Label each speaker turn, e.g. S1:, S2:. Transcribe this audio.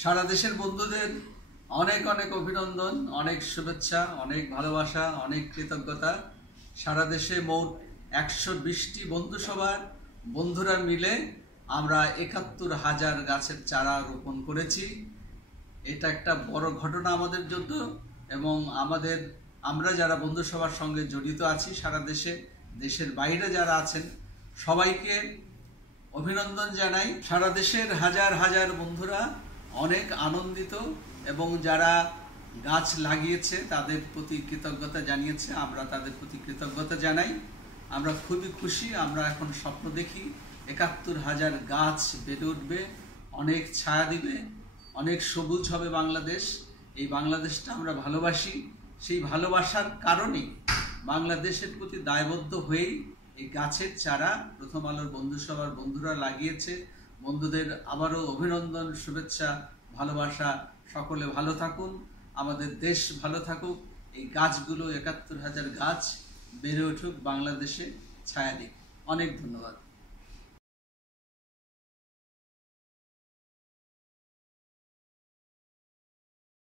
S1: সারা দেশের বন্ধুদের অনেক অনেক অভিনন্দন, অনেক শুভেচ্ছা, অনেক ভালোবাসা, অনেক কৃতজ্ঞতা। সারা দেশে মোট একশো বিশটি বন্ধুসভার বন্ধুরা মিলে আমরা একাত্তর হাজার গাছের চারা রোপণ করেছি। এটা একটা বড় ঘটনা আমাদের জন্য এবং আমাদের, আমরা যারা বন্ধুসভার সঙ্গে জড়িত আছি সারা দেশে, দেশের বাইরে যারা আছেন, সবাইকে অভিনন্দন জানাই। সারা দেশের হাজার হাজার বন্ধুরা অনেক আনন্দিত এবং যারা গাছ লাগিয়েছে, তাদের প্রতি কৃতজ্ঞতা জানিয়েছে। আমরা তাদের প্রতি কৃতজ্ঞতা জানাই। আমরা খুবই খুশি, আমরা এখন স্বপ্ন দেখি, একাত্তর হাজার গাছ বেড়ে উঠবে, অনেক ছায়া দিবে, অনেক সবুজ হবে বাংলাদেশ। এই বাংলাদেশটা আমরা ভালোবাসি। সেই ভালোবাসার কারণেই বাংলাদেশের প্রতি দায়বদ্ধ হয়েই এই গাছের চারা প্রথম আলোর বন্ধুসভার বন্ধুরা লাগিয়েছে। বন্ধুদের আবারও অভিনন্দন, শুভেচ্ছা, ভালোবাসা। সকলে ভালো থাকুন, আমাদের দেশ ভালো থাকুক, এই গাছগুলো একাত্তর হাজার গাছ বেড়ে উঠুক, বাংলাদেশে ছায়া দিক। অনেক ধন্যবাদ।